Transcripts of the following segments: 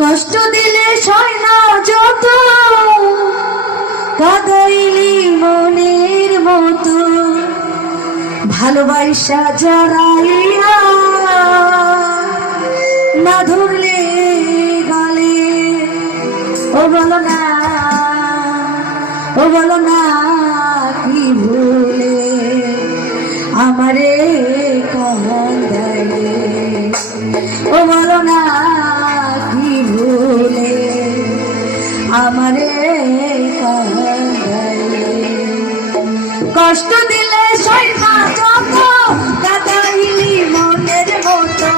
কষ্ট দিলে সয় না যত, কাঁদাইলি মনের মতো, ভালোবাসা জড়াইয়া না ধরলে গলে। ও বলো না, ও বলো না কি ভুলে আমারে কাঁদাইলে। ও বলো না কি ভুলে আমারে কাঁদাইলে। কষ্ট দিলে সয় না যত, কাঁদাইলি মনের মতো,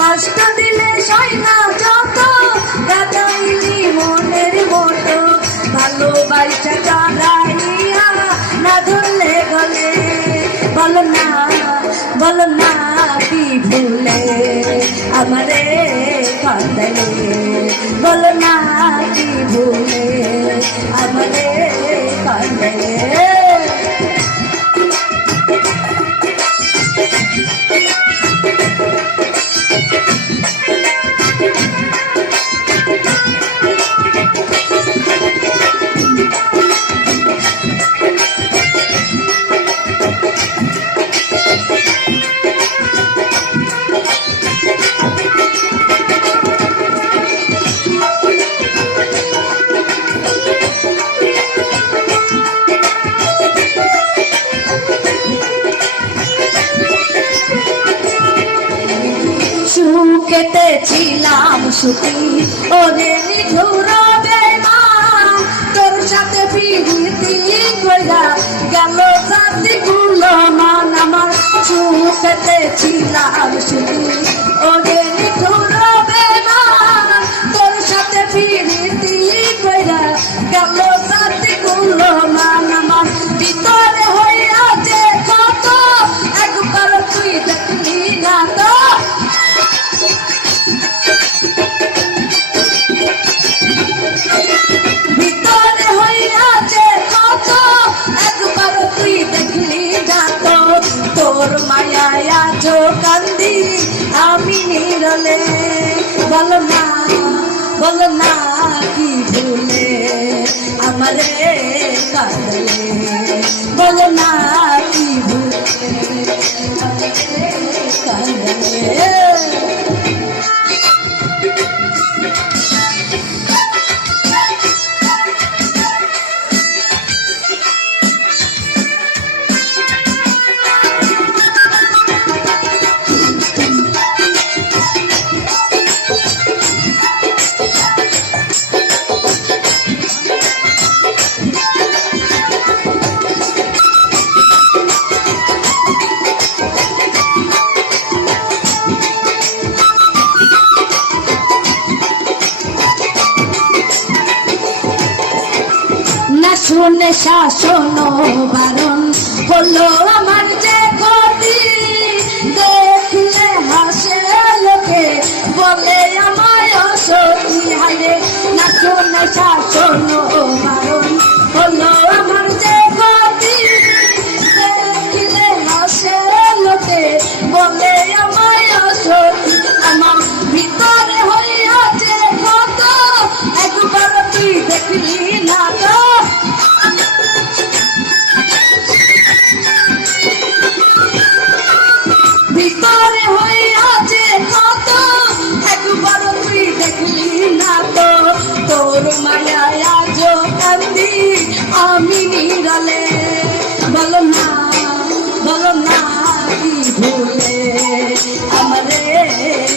কষ্ট দিলে সয় না যত, কাঁদাইলি মনের মতো, ভালোবাসা জড়াইয়া না ধরলে গলে। বলো না, বলো না কি ভুলে আমারে কাঁদাইলে। বলো না কি ভুলে আমারে কাঁদাইলে। কেটেছিলাম সুখী ওরে নিঠুর বেমান, তোর সাথে প্রীতি কইরা গেল জাতি গুলো মান। আমার কেটেছিলাম সুখী ওরে নিঠুর বেমান, তোর সাথে প্রীতি কইরা গেল জাতি গুলো মান। আমার ভিতরে হইয়াছে কত, একবার তুই দেখলি না তো। ভিতরে হইয়াছে কত, একবার তুই দেখলি না তো। তোর মায়ায় আজো কান্দি আমি নিরলে। বলো না, বলো না কি ভুলে আমারে কাঁদাইলে। বলো না কি ভুলে আমারে কাঁদাইলে। শুনে শাসন বারণ হলো আমার যে ক্ষতি, দেখলে হাসে লোকে বলে আমায় অসতী। হাইরে না শুনে শাসন বারণ হলো আমার যে ক্ষতি, দেখলে হাসে লোকে বলে আমায় অসতী। আমার ভিতরে হইয়াছে কত, একবার তুই দেখলি না তো। ভিতরে হইয়াছে কত, একবার তুই দেখলি না তো। তোর মায়ায় আজো কান্দি আমি নিরলে। বলো না, বলো না কি ভুলে আমারে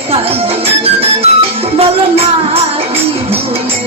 কাঁদাইলে। বলো না কি ভুলে